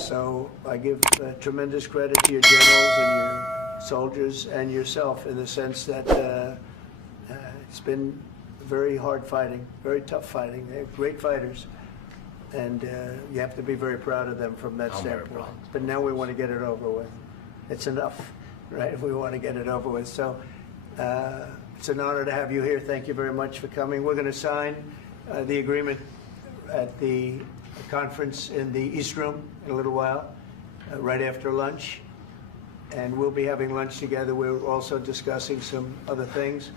So I give tremendous credit to your generals and your soldiers and yourself in the sense that it's been very hard fighting, very tough fighting. They're great fighters. And you have to be very proud of them from that standpoint. But now we want to get it over with. It's enough, right? We want to get it over with. So it's an honor to have you here. Thank you very much for coming. We're going to sign the agreement at the conference in the East Room in a little while, right after lunch. And we'll be having lunch together. We're also discussing some other things.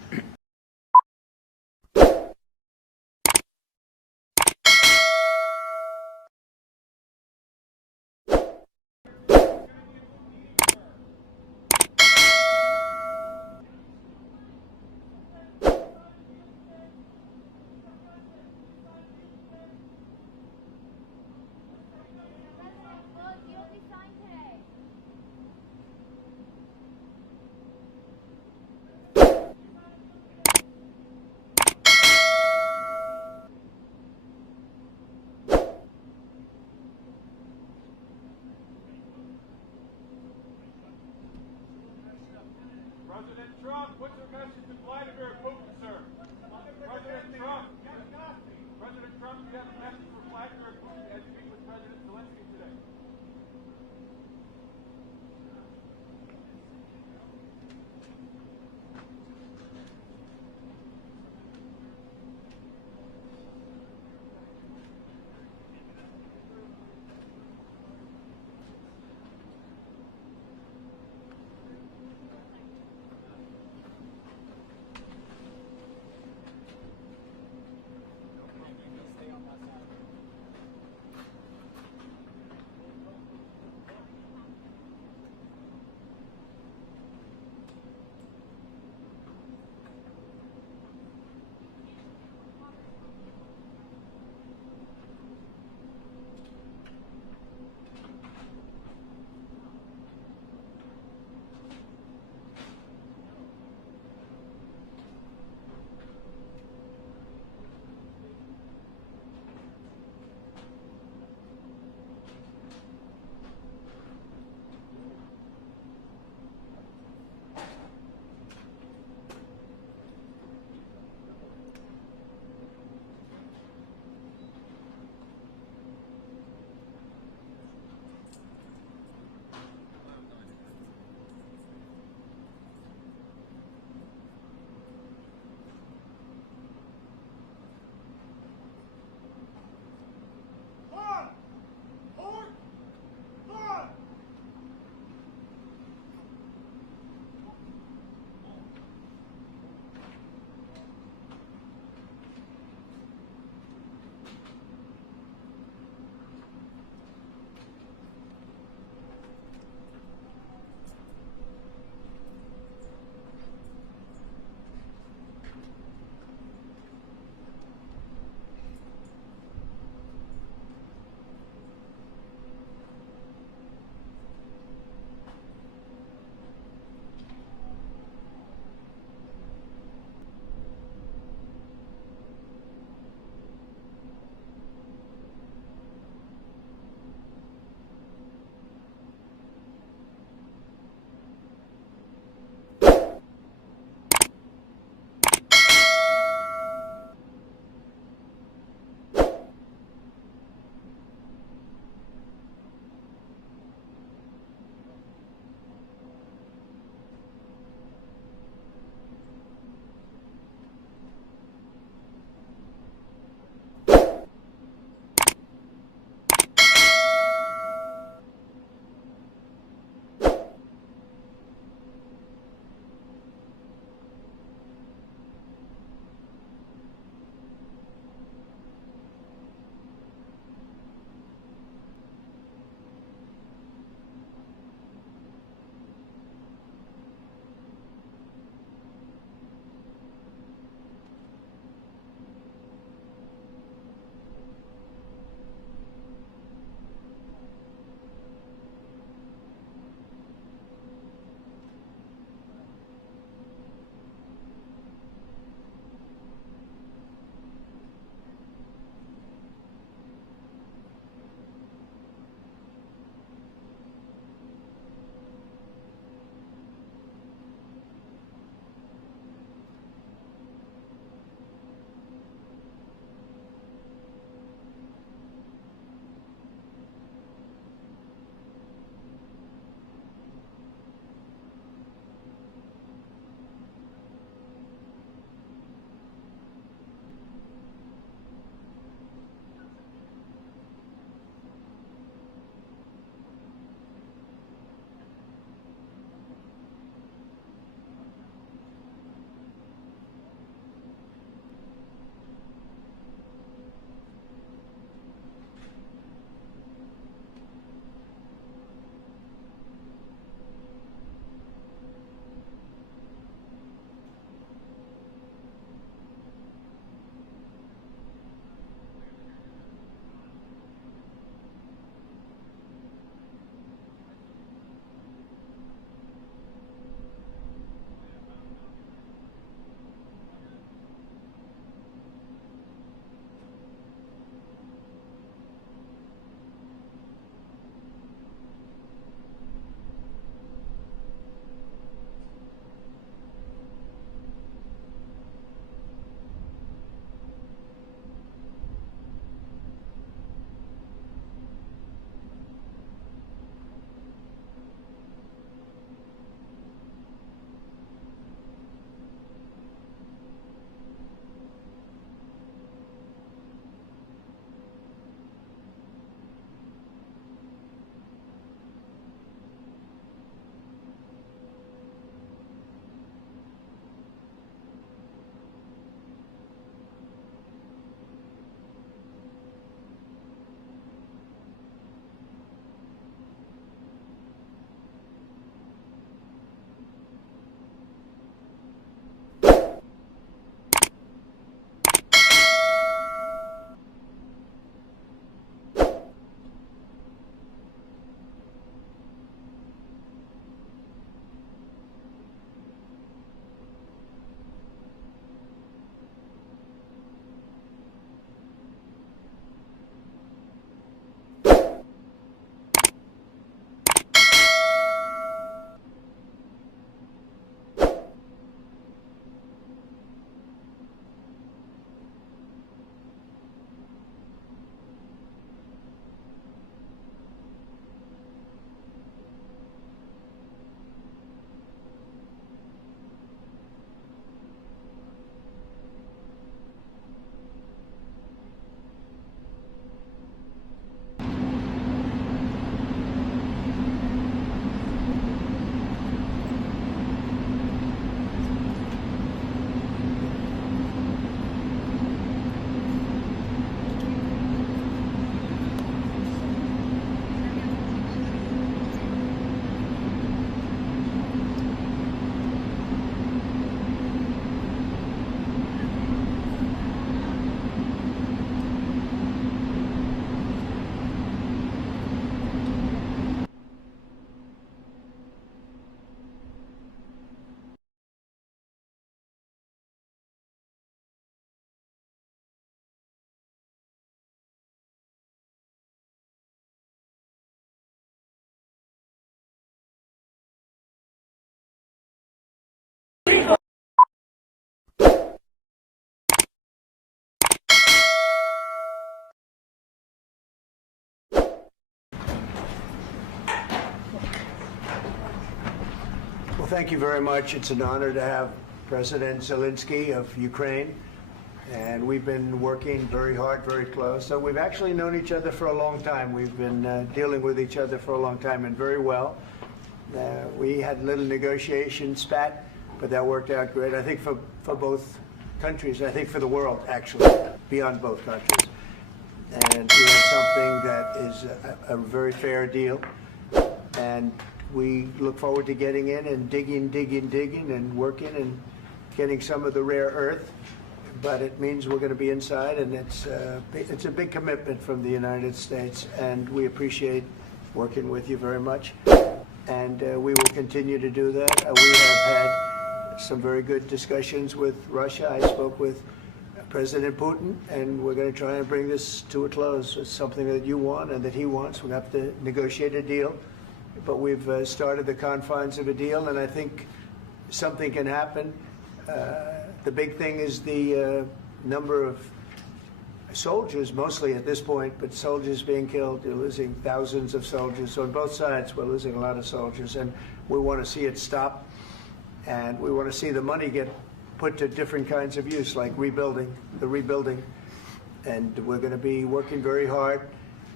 President Trump, what's your message to Vladimir Putin, sir? President Trump, you have a message for Vladimir Putin as you meet with President Zelenskyy today. thank you very much. It's an honor to have President Zelenskyy of Ukraine, and we've been working very hard, very close. So we've actually known each other for a long time. We've been dealing with each other for a long time, and very well. We had a little negotiation spat, but that worked out great. I think for both countries, I think for the world, actually, beyond both countries. And we have something that is a very fair deal, and we look forward to getting in and digging and working and getting some of the rare earth. But it means we're going to be inside, and it's a big commitment from the United States, and we appreciate working with you very much. And we will continue to do that. We have had some very good discussions with Russia. I spoke with President Putin, and we're going to try and bring this to a close. It's something that you want and that he wants. We have to negotiate a deal. But we've started the confines of a deal, and I think something can happen. The big thing is the number of soldiers, mostly at this point, but soldiers being killed. You're losing thousands of soldiers. So on both sides, we're losing a lot of soldiers, and we want to see it stop. And we want to see the money get put to different kinds of use, like rebuilding. And we're going to be working very hard.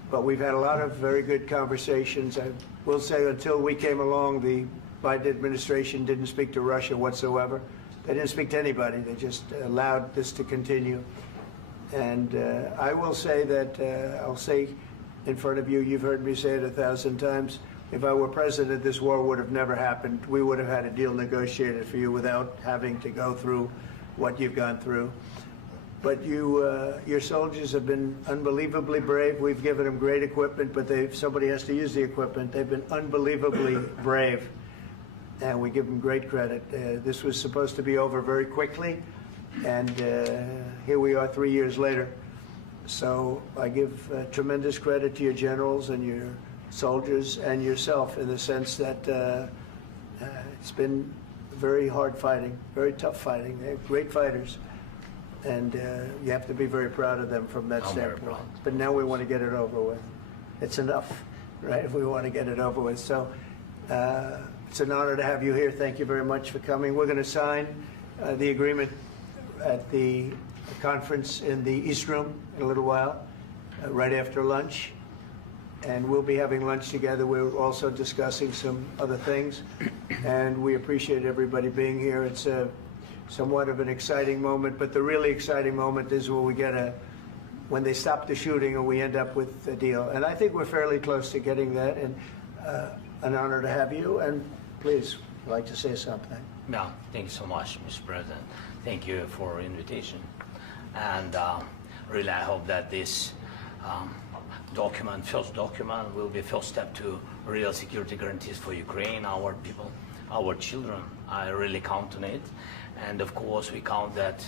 But we've had a lot of very good conversations. I will say until we came along, the Biden administration didn't speak to Russia whatsoever. They didn't speak to anybody. They just allowed this to continue. And I will say that, I'll say in front of you, you've heard me say it 1,000 times, if I were president, this war would have never happened. We would have had a deal negotiated for you without having to go through what you've gone through. But your soldiers have been unbelievably brave. We've given them great equipment, but somebody has to use the equipment. They've been unbelievably brave, and we give them great credit. This was supposed to be over very quickly, and here we are 3 years later. So I give tremendous credit to your generals and your soldiers and yourself, in the sense that it's been very hard fighting, very tough fighting. They're great fighters. And you have to be very proud of them from that standpoint. But now we want to get it over with. It's enough, right? We want to get it over with. So it's an honor to have you here. Thank you very much for coming. We're going to sign the agreement at the conference in the East Room in a little while, right after lunch. And we'll be having lunch together. We're also discussing some other things. And we appreciate everybody being here. It's somewhat of an exciting moment, but the really exciting moment is when they stop the shooting and we end up with a deal. And I think we're fairly close to getting that, and an honor to have you. And please, I'd like to say something. Yeah, thank you so much, Mr. President. Thank you for invitation. And really, I hope that this first document, will be first step to real security guarantees for Ukraine, our people, our children. I really count on it. And of course, we count that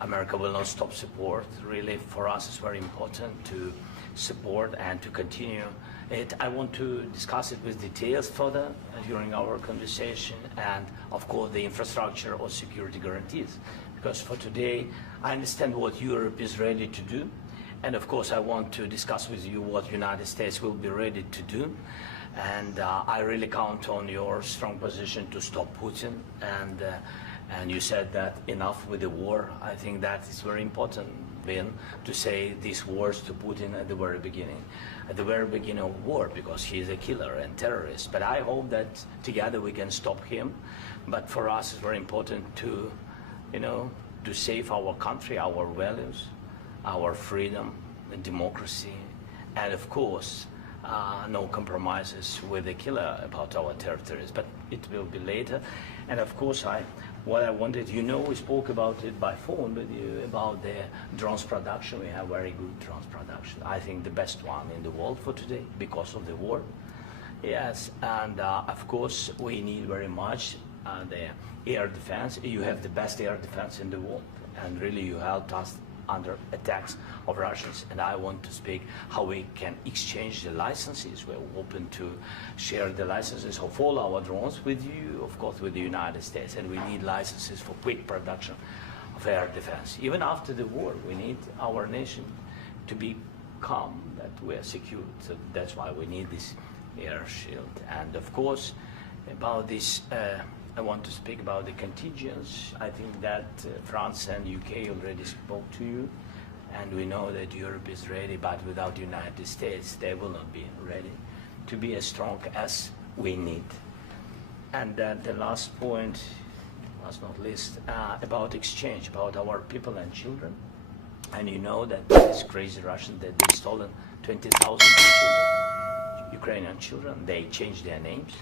America will not stop support. Really, for us, it's very important to support and to continue it. I want to discuss it with details further during our conversation, and of course, the infrastructure or security guarantees. Because for today, I understand what Europe is ready to do. And of course, I want to discuss with you what the United States will be ready to do. And I really count on your strong position to stop Putin. And you said that enough with the war. I think that is very important, Ben, to say these words to Putin at the very beginning of war, because he is a killer and terrorist. But I hope that together we can stop him. But for us, it's very important to, to save our country, our values, our freedom and democracy, and of course, no compromises with the killer about our territories. But it will be later. And of course, what I wanted, we spoke about it by phone with you, about the drones production. We have very good drones production. I think the best one in the world for today because of the war. Yes, and of course, we need very much the air defense. You have the best air defense in the world, and really you helped us under attacks of Russians. And I want to speak how we can exchange the licenses. We're open to share the licenses of all our drones with you, of course, with the United States. And we need licenses for quick production of air defense. Even after the war, we need our nation to be calm, that we're secure. So that's why we need this air shield. And of course, about this I want to speak about the contingents. I think that France and UK already spoke to you, and we know that Europe is ready, but without the United States, they will not be ready to be as strong as we need. And the last point, last not least, about exchange, about our people and children. And you know that this crazy Russian that they stolen 20,000 children, Ukrainian children. They changed their names,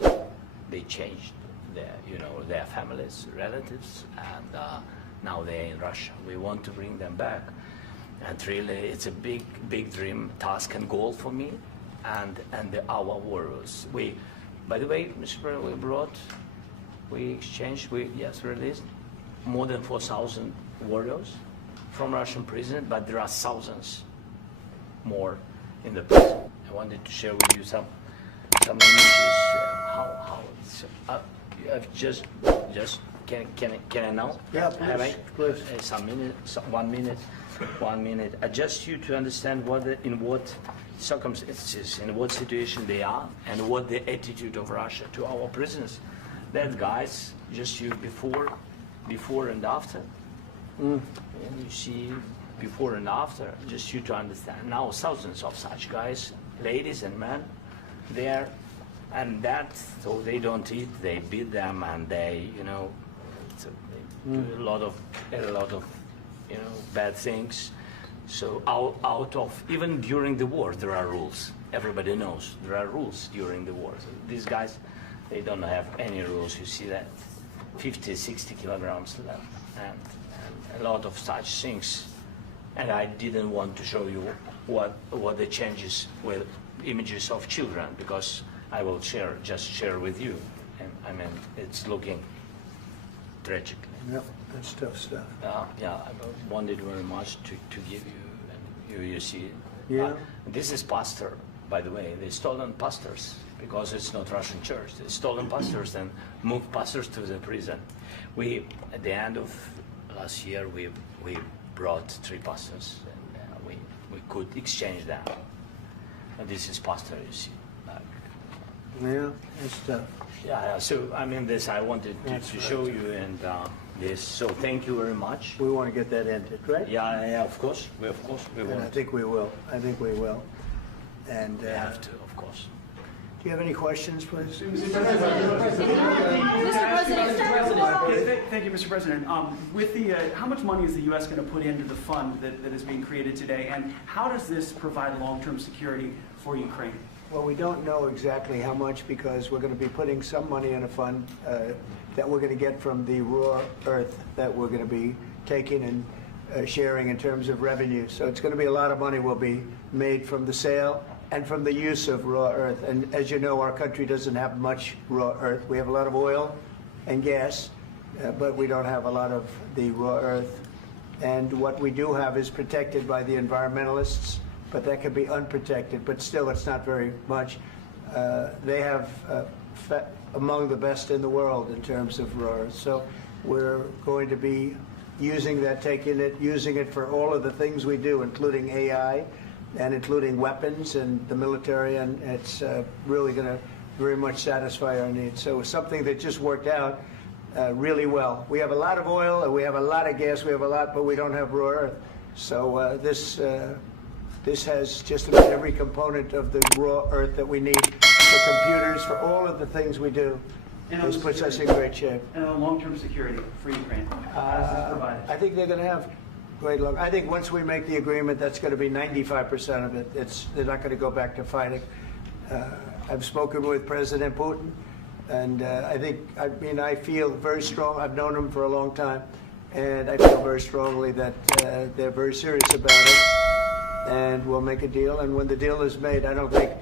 they changed their families, relatives, and now they're in Russia. We want to bring them back, and really, it's a big dream, task, and goal for me, and our warriors. By the way, Mr. President, we exchanged, released more than 4,000 warriors from Russian prison, but there are thousands more in the prison. I wanted to share with you some images. How it's. Just can I now? Yeah, please. Some minutes, 1 minute, 1 minute. Just you to understand in what circumstances, in what situation they are, and what the attitude of Russia to our prisoners. That guys, just you before and after. And you see before and after, just you to understand. Now thousands of such guys, ladies and men, there. And that, so they don't eat, they beat them, and they, they do a lot of, bad things. So out of, even during the war, there are rules. Everybody knows there are rules during the war. So these guys, they don't have any rules. You see that 50, 60 kilograms left, and a lot of such things. And I didn't want to show you what the changes with images of children, because I will just share with you, and I mean, it's looking tragic. Yep, that's tough stuff. Yeah, I wanted very much to give you, and you see. Yeah. This is pastor, by the way. They stolen pastors because it's not Russian church. They stolen pastors and moved pastors to the prison. At the end of last year, we brought 3 pastors, and we could exchange them. And this is pastor, you see. Yeah, that's tough. Yeah, so I mean, this I wanted to show you, and this. So thank you very much. We want to get that ended, right? Yeah, of course. We And want. I think we will. And We have to, of course. do you have any questions, please? Mr. President. Thank you, Mr. President. With the, how much money is the U.S. going to put into the fund that is being created today, and how does this provide long-term security for Ukraine? Well, we don't know exactly how much, because we're going to be putting some money in a fund that we're going to get from the raw earth that we're going to be taking and sharing in terms of revenue. So it's going to be a lot of money will be made from the sale and from the use of raw earth. And as you know, our country doesn't have much raw earth. We have a lot of oil and gas, but we don't have a lot of the raw earth. And what we do have is protected by the environmentalists, but that could be unprotected, but still it's not very much. They have among the best in the world in terms of raw earth. So we're going to be using that, using it for all of the things we do, including AI and including weapons and the military, and it's really going to very much satisfy our needs. So it's something that just worked out really well. We have a lot of oil, and we have a lot of gas, we have a lot, but we don't have raw earth. So this has just about every component of the raw earth that we need for computers, for all of the things we do. This puts us in great shape. And on long-term security for Ukraine, how does this provide it? I think they're going to have great luck. I think once we make the agreement, that's going to be 95% of it. They're not going to go back to fighting. I've spoken with President Putin, and I feel very strong. I've known him for a long time, and I feel very strongly that they're very serious about it. And we'll make a deal. And when the deal is made, I don't think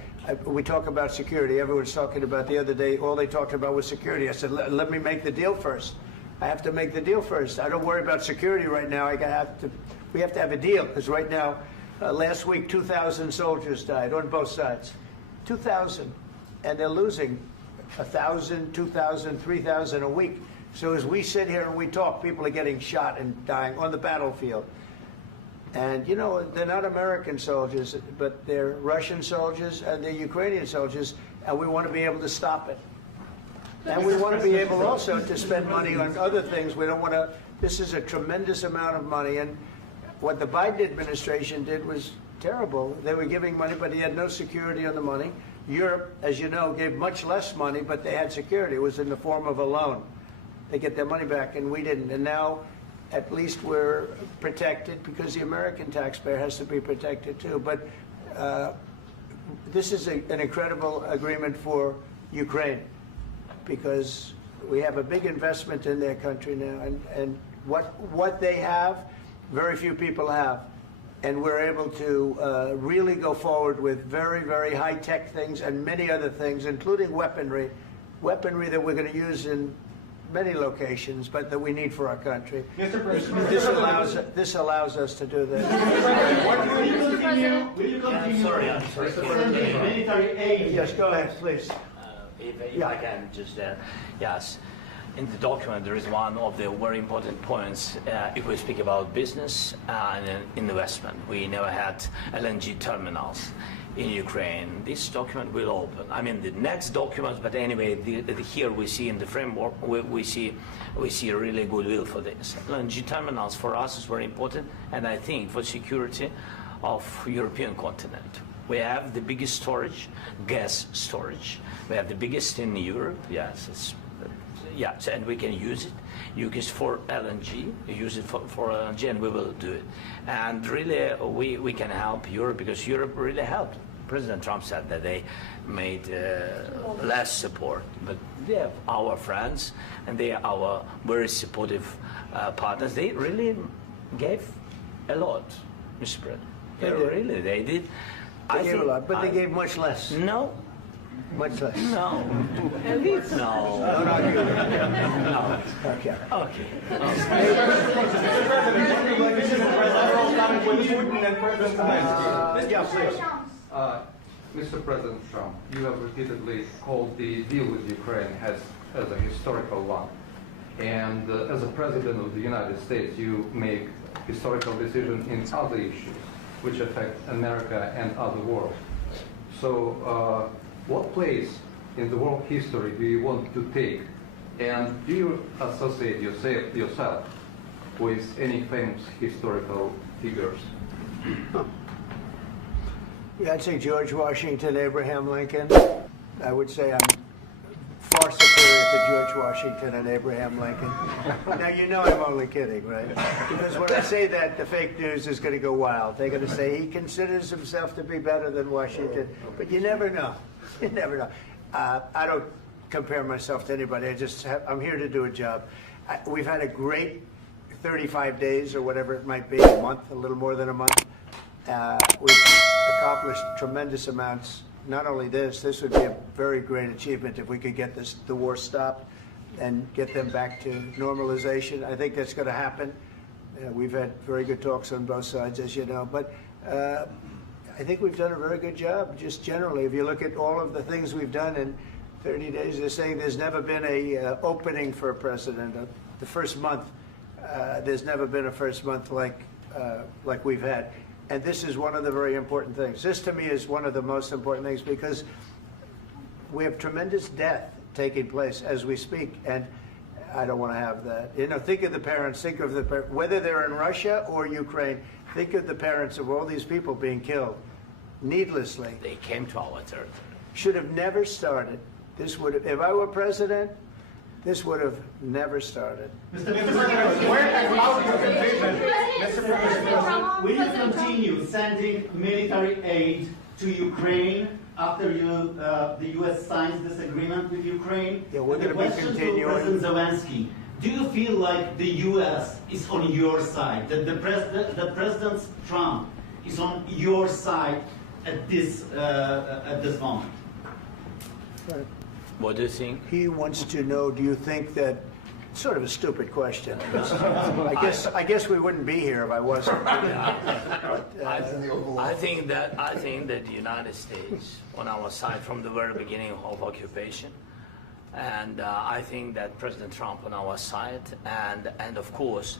we talk about security. Everyone's talking about the other day. All they talked about was security. I said, let me make the deal first. I have to make the deal first. I don't worry about security right now. We have to have a deal, because right now, last week, 2,000 soldiers died on both sides. 2,000, and they're losing 1,000, 2,000, 3,000 a week. So as we sit here and we talk, people are getting shot and dying on the battlefield. And, they're not American soldiers, but they're Russian soldiers and they're Ukrainian soldiers, and we want to be able to stop it. And we want to be able also to spend money on other things. We don't want to, this is a tremendous amount of money. And what the Biden administration did was terrible. They were giving money, but he had no security on the money. Europe, as you know, gave much less money, but they had security. It was in the form of a loan. They get their money back, and we didn't. And now, at least we're protected because the American taxpayer has to be protected too. But this is an incredible agreement for Ukraine because we have a big investment in their country now, and what they have, very few people have. And we're able to really go forward with very, very high-tech things and many other things, including weaponry that we're going to use in many locations, but that we need for our country. Mr. President, This allows us to do that. will you continue I'm sorry. sending military aid? Yes, go ahead, please. If I can just, yes. In the document, there is one of the very important points if we speak about business and investment. We never had LNG terminals in Ukraine. This document will open. I mean, the next documents, but anyway, here we see in the framework, we see really goodwill for this. LNG terminals for us is very important, and I think for security of European continent. We have the biggest storage, gas storage. We have the biggest in Europe, yes. Yes, and we can use it. Use it for LNG, use it for LNG, and we will do it. And really, we can help Europe because Europe really helped. President Trump said that they made less support, but they are our friends, and they are our very supportive partners. They really gave a lot, Mr. President. They did. They gave a lot, but they gave much less. No. Much less. No. No. No. Okay. Okay. Mr. President Trump, you have repeatedly called the deal with Ukraine as a historical one. And as a President of the United States, you make historical decisions in other issues which affect America and other world. So what place in the world history do you want to take? And do you associate yourself with any famous historical figures? Yeah, I'd say George Washington, Abraham Lincoln. I would say I'm far superior to George Washington and Abraham Lincoln. Now, you know I'm only kidding, right? Because when I say that, the fake news is going to go wild. They're going to say he considers himself to be better than Washington. But you never know. You never know. I don't compare myself to anybody. I'm here to do a job. We've had a great 35 days or whatever it might be, a month, a little more than a month. We've accomplished tremendous amounts. Not only this would be a very great achievement if we could get the war stopped and get them back to normalization. I think that's going to happen. We've had very good talks on both sides, as you know. But I think we've done a very good job, just generally. If you look at all of the things we've done in 30 days, they're saying there's never been a opening for a president. The first month, there's never been a first month like we've had. And this is one of the very important things. This, to me, is one of the most important things because we have tremendous death taking place as we speak, and I don't want to have that. You know, think of the parents, whether they're in Russia or Ukraine, think of the parents of all these people being killed needlessly. They came to our territory. Should have never started. This would have, if I were president, this would have never started. Mr. President, where has our invasion? Mr. President, will you continue sending military aid to Ukraine after the U.S. signs this agreement with Ukraine? Yeah, we're The going to be question continuing. to President Zelenskyy: do you feel like the U.S. is on your side? That the President Trump is on your side at this moment? Right. What do you think? He wants to know, do you think that, sort of a stupid question. I guess we wouldn't be here if I wasn't. I think that the United States on our side from the very beginning of occupation, and I think that President Trump on our side, and of course,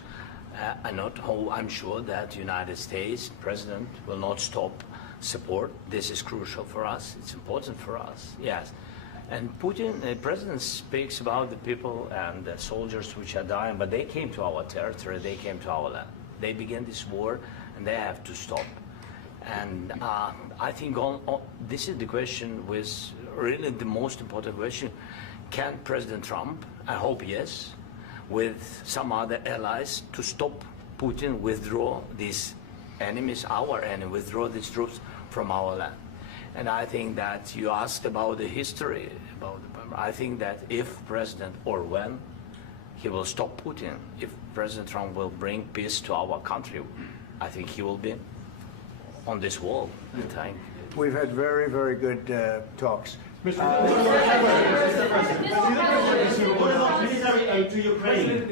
I'm sure that the United States President will not stop support. This is crucial for us. It's important for us. Yes. And Putin, the president speaks about the people and the soldiers which are dying, but they came to our territory, they came to our land. They began this war, and they have to stop. And I think this is the question, with really the most important question. Can President Trump, I hope yes, with some other allies, to stop Putin, withdraw these enemies, our enemy, withdraw these troops from our land? And I think that you asked about the history, I think that if President, or when, he will stop Putin, if President Trump will bring peace to our country, I think he will be on this wall. We've had very, very good talks. What about military aid to Ukraine?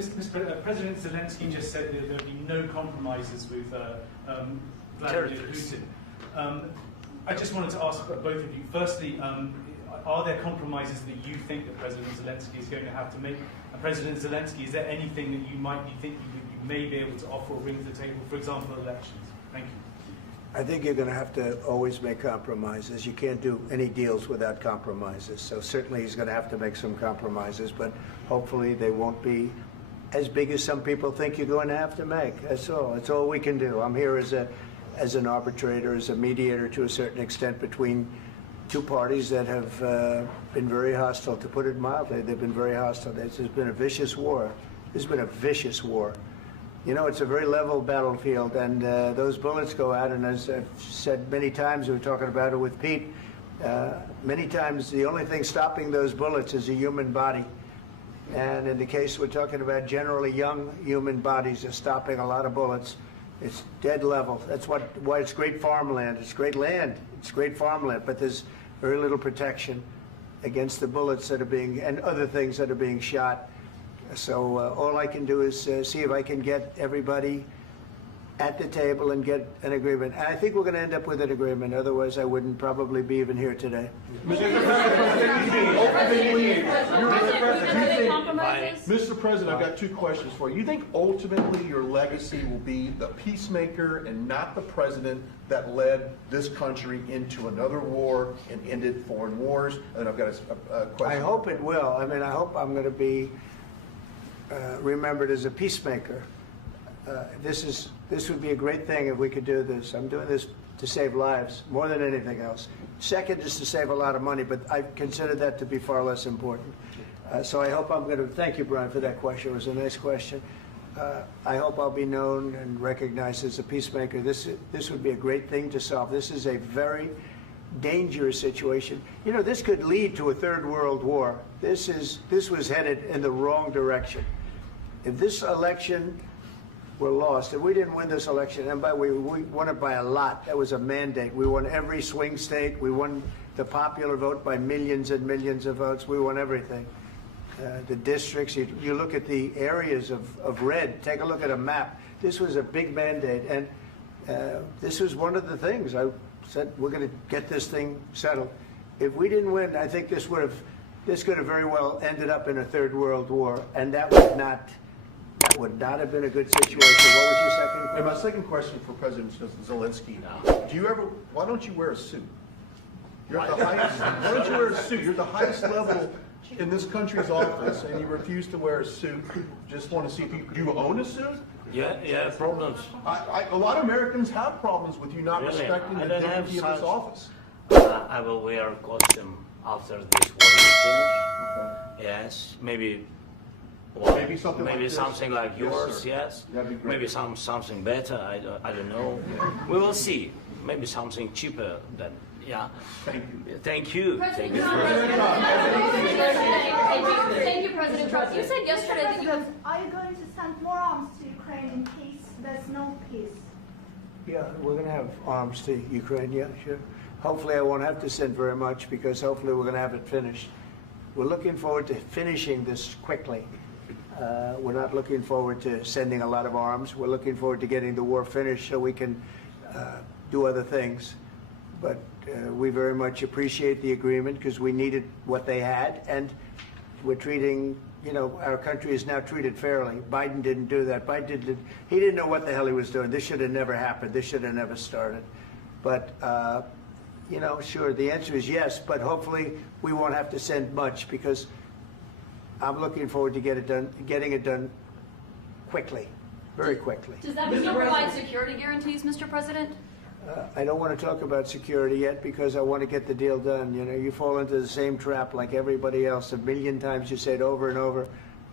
President Zelenskyy just said that there would be no compromises with Vladimir Putin. I just wanted to ask both of you, firstly, are there compromises that you think that President Zelenskyy is going to have to make? And President Zelenskyy, is there anything that you might be thinking that you may be able to offer or bring to the table, for example, elections? Thank you. I think you're going to have to always make compromises. You can't do any deals without compromises. So certainly he's going to have to make some compromises, but hopefully they won't be as big as some people think you're going to have to make. That's all. That's all we can do. I'm here as an arbitrator, as a mediator to a certain extent between two parties that have been very hostile, to put it mildly. They've been very hostile. There's been a vicious war. There's been a vicious war. You know, it's a very level battlefield, and those bullets go out, and as I've said many times, we were talking about it with Pete, many times the only thing stopping those bullets is a human body. And in the case we're talking about, generally young human bodies are stopping a lot of bullets. It's dead level. That's why it's great farmland. It's great land. It's great farmland, but there's very little protection against the bullets that are being, and other things that are being shot. So all I can do is see if I can get everybody at the table and get an agreement. And I think we're going to end up with an agreement. Otherwise, I wouldn't probably be even here today. Mr. President, I've got two questions for you. You think ultimately your legacy will be the peacemaker and not the president that led this country into another war and ended foreign wars? And I've got a question. I hope it will. I mean, I hope I'm going to be remembered as a peacemaker. This would be a great thing if we could do this. I'm doing this to save lives more than anything else. Second is to save a lot of money, but I consider that to be far less important. So I hope I'm going to, thank you, Brian, for that question. It was a nice question. I hope I'll be known and recognized as a peacemaker. This would be a great thing to solve. This is a very dangerous situation. You know, this could lead to a third world war. This was headed in the wrong direction. If this election were lost, if we didn't win this election, and by the way, we won it by a lot. That was a mandate. We won every swing state. We won the popular vote by millions and millions of votes. We won everything. The districts, you look at the areas of red, take a look at a map. This was a big mandate, and this was one of the things. I said, we're going to get this thing settled. If we didn't win, I think this could have very well ended up in a third world war, and that would not have been a good situation. What was your second question? And my second question for President Zelenskyy, why don't you wear a suit? You're at the highest, why don't you wear a suit? You're at the highest level in this country's office, and you refuse to wear a suit. Just want to see if do you own a suit? Yeah, problems. A lot of Americans have problems with you not respecting the dignity of this office. I will wear a costume after this war is finished. Okay. Yes, maybe. Well, Maybe something like this. Something like yours, sir. yes. That'd be great. Maybe something better. I don't know. We will see. Maybe something cheaper than. Yeah. Thank you. Thank you. President Trump. Thank you, President Trump. You said yesterday that you have. Are you going to send more arms to Ukraine in case there's no peace? Yeah, we're going to have arms to Ukraine, yeah, sure. Hopefully I won't have to send very much, because hopefully we're going to have it finished. We're looking forward to finishing this quickly. We're not looking forward to sending a lot of arms. We're looking forward to getting the war finished so we can do other things. But we very much appreciate the agreement, because we needed what they had, and we're treating, you know, our country is now treated fairly. Biden didn't do that. He didn't know what the hell he was doing. This should have never happened. This should have never started. But you know, sure, the answer is yes, but hopefully we won't have to send much, because I'm looking forward to getting it done quickly, very quickly. Does that mean you'll provide security guarantees, Mr. President? I don't want to talk about security yet, because I want to get the deal done. You know, you fall into the same trap like everybody else. A million times you say it over and over.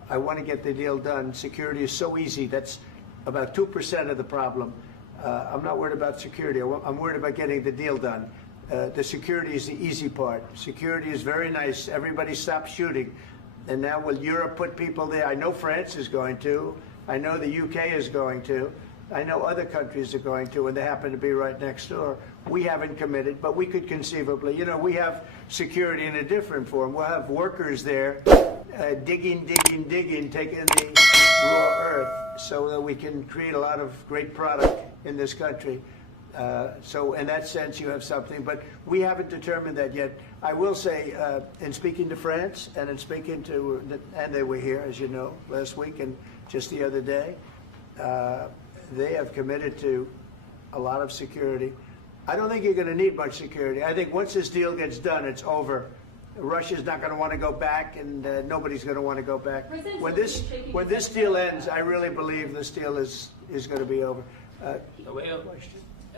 I want to get the deal done. Security is so easy. That's about 2% of the problem. I'm not worried about security. I'm worried about getting the deal done. The security is the easy part. Security is very nice. Everybody stopped shooting. And now will Europe put people there? I know France is going to. I know the UK is going to. I know other countries are going to, and they happen to be right next door. We haven't committed, but we could conceivably. You know, we have security in a different form. We'll have workers there digging, taking the raw earth so that we can create a lot of great product in this country. So in that sense, you have something, but we haven't determined that yet. I will say, in speaking to France and in speaking to, and they were here, as you know, last week and just the other day, they have committed to a lot of security. I don't think you're going to need much security. I think once this deal gets done, it's over. Russia's not going to want to go back, and nobody's going to want to go back. When this deal ends, I really believe this deal is going to be over.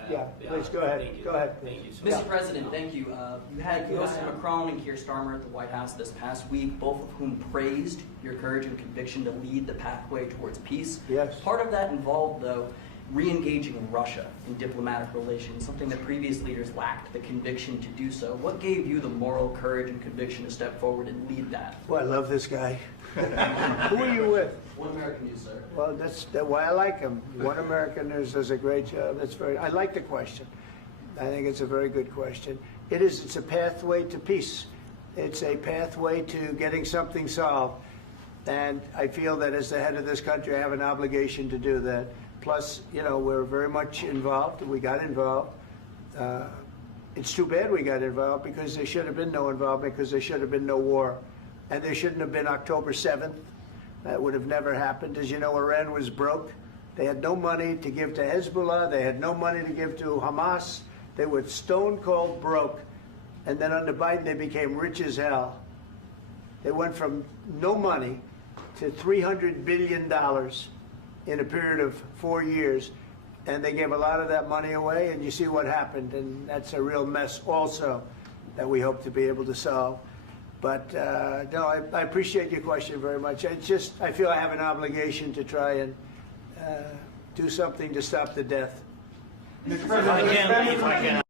Yeah, please go ahead. Go ahead. Thank you. Mr. President, thank you. You had Joseph Macron and Keir Starmer at the White House this past week, both of whom praised your courage and conviction to lead the pathway towards peace. Yes. Part of that involved, though, re-engaging Russia in diplomatic relations, something that previous leaders lacked the conviction to do so. What gave you the moral courage and conviction to step forward and lead that? Well, I love this guy. Who are you with? One American News, sir. Well, that's why I like him. One American News does a great job. I like the question. I think it's a very good question. It's a pathway to peace. It's a pathway to getting something solved. And I feel that as the head of this country, I have an obligation to do that. Plus, you know, we're very much involved. We got involved. It's too bad we got involved, because there should have been no involvement, because there should have been no war. And there shouldn't have been October 7th. That would have never happened. As you know, Iran was broke. They had no money to give to Hezbollah. They had no money to give to Hamas. They were stone cold broke. And then under Biden, they became rich as hell. They went from no money to $300 billion in a period of 4 years. And they gave a lot of that money away, and you see what happened. And that's a real mess also that we hope to be able to solve. But no, I appreciate your question very much. I feel I have an obligation to try and do something to stop the death. If I can.